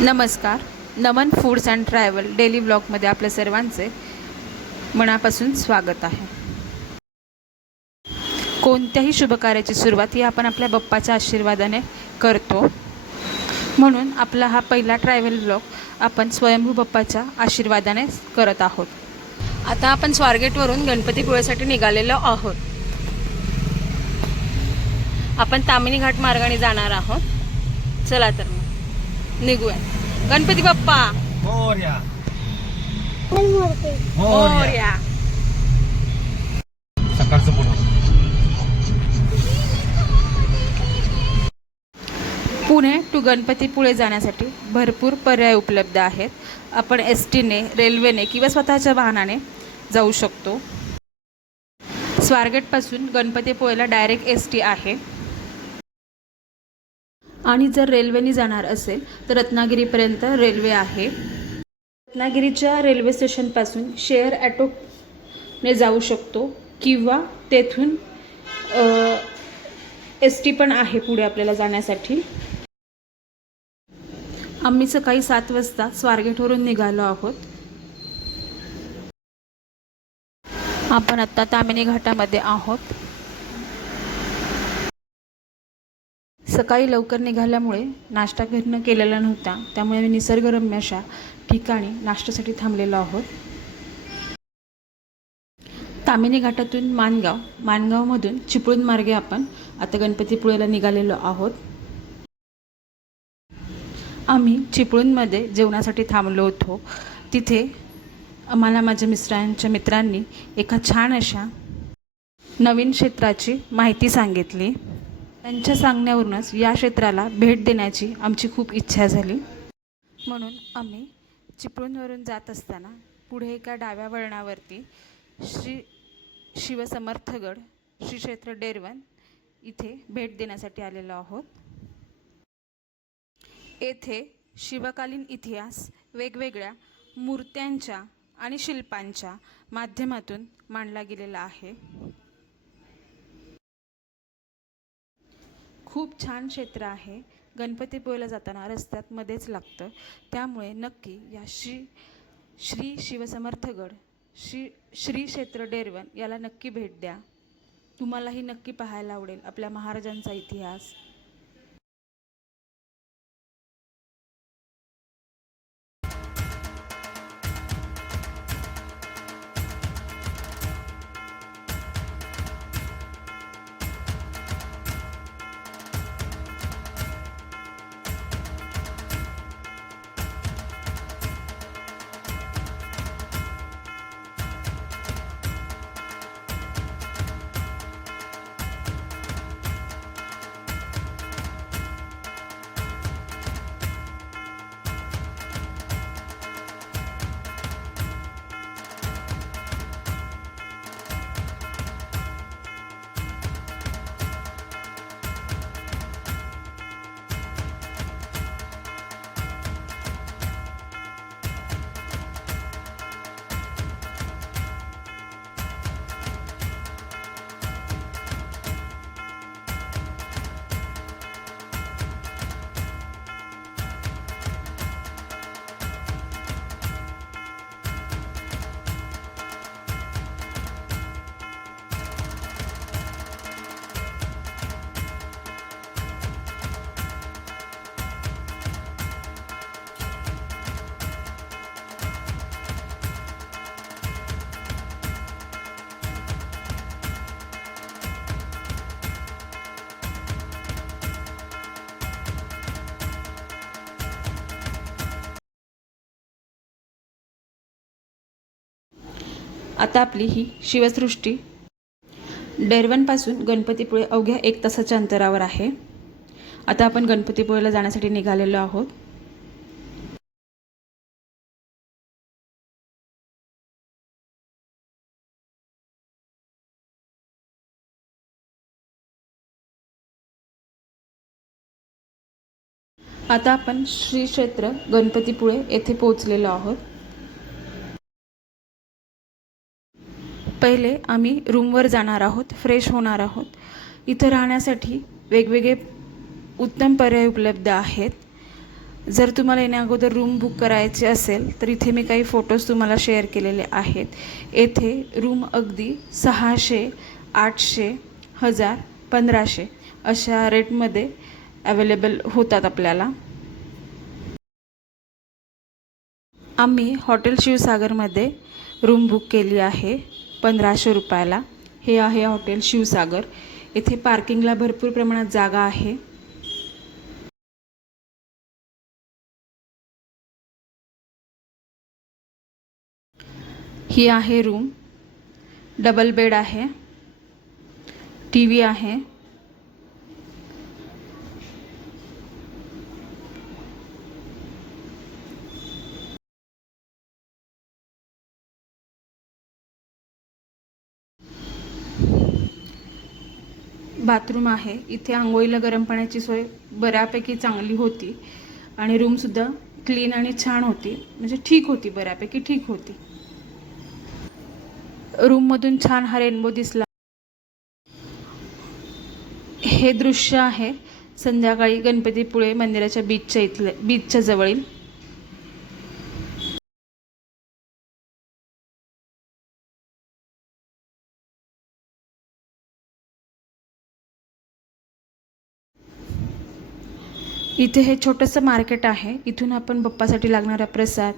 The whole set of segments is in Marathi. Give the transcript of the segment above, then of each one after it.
नमस्कार. Naman foods and travel daily ब्लॉगमध्ये आपल्या सर्वांचे मनापासून स्वागत आहे. कोणत्याही शुभकार्याची सुरुवात ही आपण आपल्या बाप्पाच्या आशीर्वादाने करतो. म्हणून आपला हा पहिला ट्रॅव्हल ब्लॉग आपण स्वयंभू बाप्पाच्या आशीर्वादाने करत आहोत. आता आपण स्वारगेटवरून गणपतीपुळेसाठी निघालेलो आहोत. आपण तामिनी घाट मार्गाने जाणार आहोत. चला तर मग. निघूया. गणपती बाप्पा. मोर्या. मोरया. सकाळचं पुढं. पुणे टू गणपतीपुळे जाण्यासाठी भरपूर पर्याय उपलब्ध आहेत. आपण एस टीने रेल्वेने किंवा स्वतःच्या वाहनाने जाऊ शकतो. स्वारगेटपासून गणपतीपुळेला डायरेक्ट एस टी आहे. आणि जर रेल्वेने जाणार असेल तर रत्नागिरीपर्यंत रेल्वे आहे. रत्नागिरीच्या रेल्वे स्टेशनपासून शेअर ॲटोने जाऊ शकतो किंवा तेथून एस टी पण आहे पुढे आपल्याला जाण्यासाठी. आम्ही सकाळी सात वाजता स्वारगेटवरून निघालो आहोत. आपण आत्ता तामिनी घाटामध्ये आहोत. सकाळी लवकर निघाल्यामुळे नाश्ता घरनं केलेला नव्हता. त्यामुळे आम्ही निसर्गरम्य अशा ठिकाणी नाश्त्यासाठी थांबलेलो आहोत. तामिनी घाटातून मानगाव मानगावमधून चिपळूण मार्गे आपण आता गणपतीपुळेला निघालेलो आहोत. आम्ही चिपळूणमध्ये जेवणासाठी थांबलो होतो. तिथे आम्हाला माझ्या मिस्टरांच्या मित्रांनी एका छान अशा नवीन क्षेत्राची माहिती सांगितली. त्यांच्या सांगण्यावरूनच या क्षेत्राला भेट देण्याची आमची खूप इच्छा झाली. म्हणून आम्ही चिपळूणवरून जात असताना पुढे एका डाव्या वळणावरती श्री शिवसमर्थगड श्री क्षेत्र डेरवन इथे भेट देण्यासाठी आलेलो आहोत. येथे शिवकालीन इतिहास वेगवेगळ्या मूर्त्यांच्या आणि शिल्पांच्या माध्यमातून मांडला गेलेला आहे. खूप छान क्षेत्र आहे. गणपतीपुळेला जाताना रस्त्यात मध्येच लागतं. त्यामुळे नक्की या श्री श्री शिवसमर्थगड श्री श्री क्षेत्र डेरवन याला नक्की भेट द्या. तुम्हालाही नक्की पाहायला आवडेल आपल्या महाराजांचा इतिहास. आता आपली ही शिवसृष्टी. डेरवनपासून गणपतीपुळे अवघ्या एक तासाच्या अंतरावर आहे. आता आपण गणपतीपुळेला जाण्यासाठी निघालेलो आहोत. आता आपण श्री क्षेत्र गणपतीपुळे येथे पोहोचलेलो आहोत. पहिले आम्ही रूमवर जाणार आहोत फ्रेश होणार आहोत. इथं राहण्यासाठी वेगवेगळे उत्तम पर्याय उपलब्ध आहेत. जर तुम्हाला येण्या अगोदर रूम बुक करायचे असेल तर इथे मी काही फोटोज तुम्हाला शेअर केलेले आहेत. येथे रूम अगदी सहाशे आठशे हजार पंधराशे अशा रेटमध्ये अवेलेबल होतात आपल्याला. आम्ही हॉटेल शिवसागरमध्ये रूम बुक केली आहे. पंधराशे रुपयाला. हे आहे हॉटेल शिवसागर. येथे पार्किंगला भरपूर प्रमाणात जागा आहे. ही आहे रूम डबल बेड आहे. टी व्ही आहे. बाथरूम आहे. इथे आंघोळीला गरम पाण्याची सोय बऱ्यापैकी चांगली होती. आणि रूमसुद्धा क्लीन आणि छान होती. म्हणजे ठीक होती बऱ्यापैकी ठीक होती. रूममधून छान हा रेनबो दिसला. हे दृश्य आहे संध्याकाळी गणपतीपुळे मंदिराच्या बीचच्या इथल्या बीचच्या जवळील. इथे हे छोटंसं मार्केट आहे. इथून आपण बप्पासाठी लागणारा प्रसाद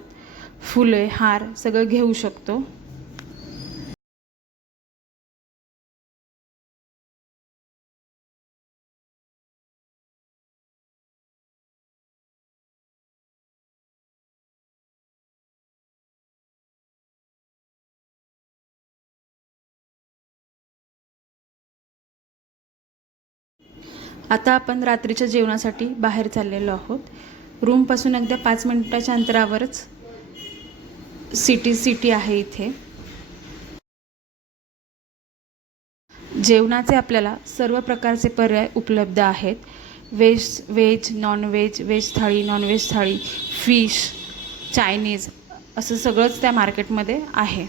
फुले हार सगळं घेऊ शकतो. आता आपण रात्रीच्या जेवणासाठी बाहेर चाललेलो आहोत. रूमपासून अगदी पाच मिनिटाच्या अंतरावरच सिटी सिटी आहे इथे. जेवणाचे आपल्याला सर्व प्रकारचे पर्याय उपलब्ध आहेत. व्हेज व्हेज नॉनव्हेज व्हेज थाळी नॉनव्हेज थाळी फिश चायनीज असं सगळंच त्या मार्केटमध्ये आहे.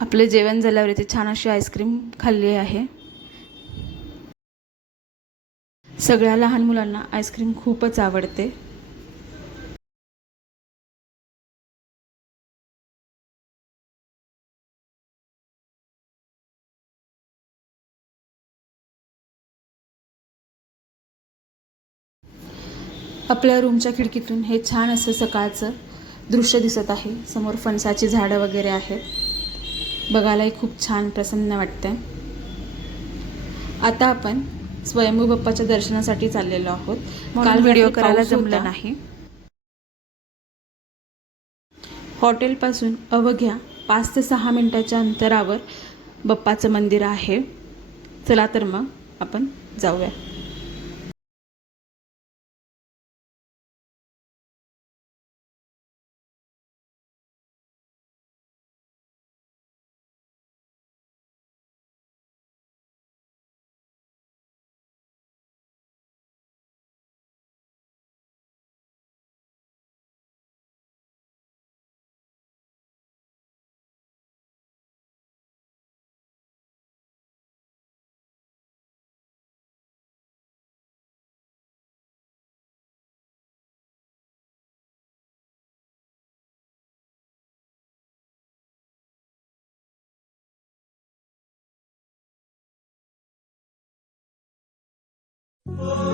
आपले जेवण झाल्यावर इथे छान अशी आईस्क्रीम खाल्ली आहे. सगळ्या लहान मुलांना आईस्क्रीम खूपच आवडते. आपल्या रूमच्या खिडकीतून हे छान असं सकाळचं दृश्य दिसत आहे. समोर फणसाची झाडं वगैरे आहेत. बघायलाही खूप छान प्रसन्न वाटतं आता आपण स्वयंभू बाप्पाच्या दर्शनासाठी चाललेलो आहोत. काल व्हिडिओ करायला जमलं नाही. हॉटेलपासून अवघ्या पाच ते सहा मिनिटाच्या अंतरावर बाप्पाचं मंदिर आहे. चला तर मग आपण जाऊया. Oh.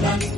London.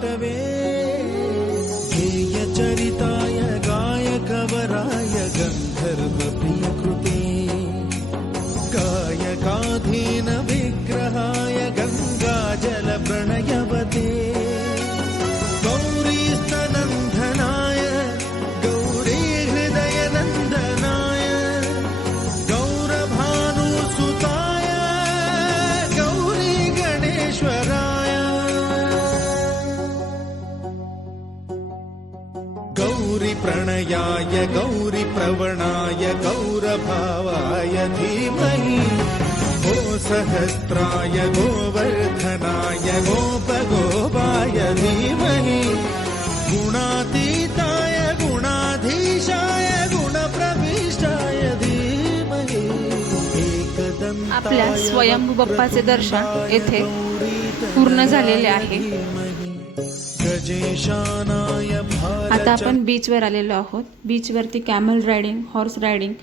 te vi सहस्राय गोवर्धनाय गोपगोपाय धीमहि। गुणातीताय गुणाधीशाय गुणप्रविष्टाय धीमहि। एकदन्ताय आपल्या स्वयंभू बाप्पाचे दर्शन येथे पूर्ण झालेले आहे. आता आपण बीचवर आलेलो आहोत. बीचवरती कॅमल रायडिंग हॉर्स रायडिंग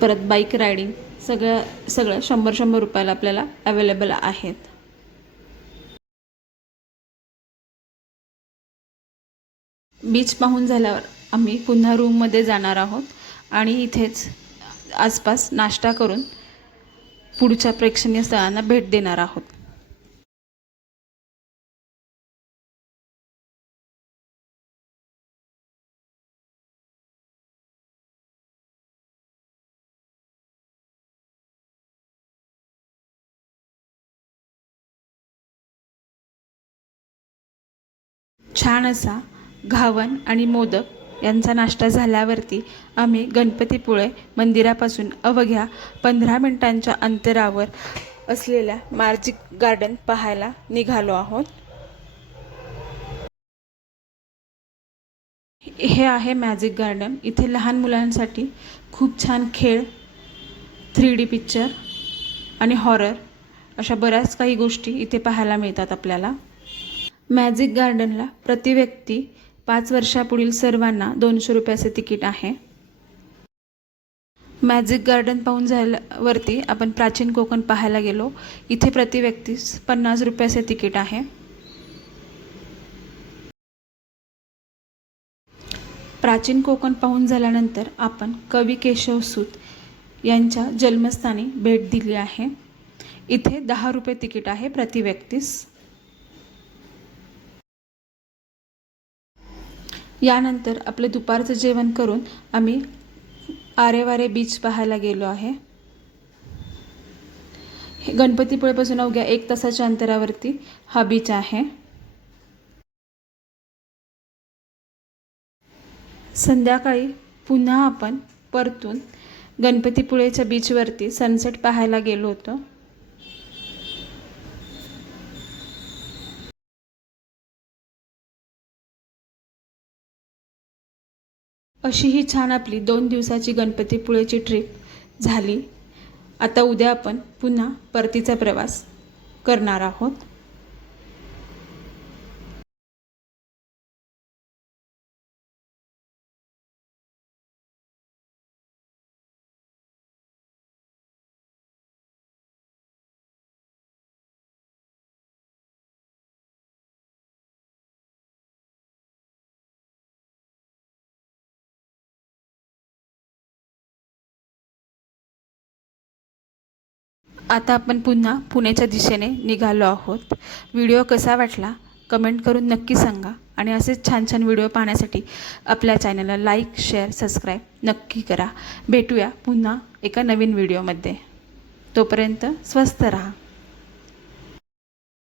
परत बाईक रायडिंग सगळं सगळं शंभर शंभर रुपयाला आपल्याला अवेलेबल आहेत. बीच पाहून झाल्यावर आम्ही पुन्हा रूममध्ये जाणार आहोत आणि इथेच आसपास नाश्ता करून पुढच्या प्रेक्षणीय स्थळांना भेट देणार आहोत. छान असा घावन आणि मोदक यांचा नाश्ता झाल्यावरती आम्ही गणपतीपुळे मंदिरापासून अवघ्या पंधरा मिनिटांच्या अंतरावर असलेल्या मार्जिक गार्डन पाहायला निघालो आहोत. हे आहे मॅजिक गार्डन. इथे लहान मुलांसाठी खूप छान खेळ थ्री डी पिक्चर आणि हॉरर अशा बऱ्याच काही गोष्टी इथे पाहायला मिळतात आपल्याला. मॅजिक गार्डनला प्रति व्यक्ती पाच वर्षापुढील सर्वांना दोनशे रुपयाचे तिकीट आहे. मॅजिक गार्डन पाहून झाल्यावरती आपण प्राचीन कोकण पाहायला गेलो. इथे प्रति व्यक्तीस पन्नास रुपयाचे तिकीट आहे. प्राचीन कोकण पाहून झाल्यानंतर आपण कवी केशव सूत यांच्या जन्मस्थानी भेट दिली आहे. इथे दहा रुपये तिकीट आहे प्रति व्यक्तीस. यानंतर आपलं दुपारचं जेवण करून आम्ही आरेवारे बीच पाहायला गेलो आहे. हे गणपतीपुळेपासून अवघ्या एक तासाच्या अंतरावरती हा बीच आहे. संध्याकाळी पुन्हा आपण परतून गणपतीपुळेच्या बीचवरती सनसेट पाहायला गेलो होतो. अशी ही छान आपली दोन दिवसाची गणपतीपुळेची ट्रिप झाली. आता उद्या आपण पुन्हा परतीचा प्रवास करणार आहोत. आता आपण पुन्हा पुण्याच्या दिशेने निघालो आहोत. व्हिडिओ कसा वाटला? कमेंट करून नक्की सांगा. आणि असेच छान छान व्हिडिओ पाहण्यासाठी आपल्या चॅनलला लाईक शेअर सबस्क्राईब नक्की करा. भेटूया पुन्हा एका नवीन व्हिडिओमध्ये. तोपर्यंत स्वस्थ राहा.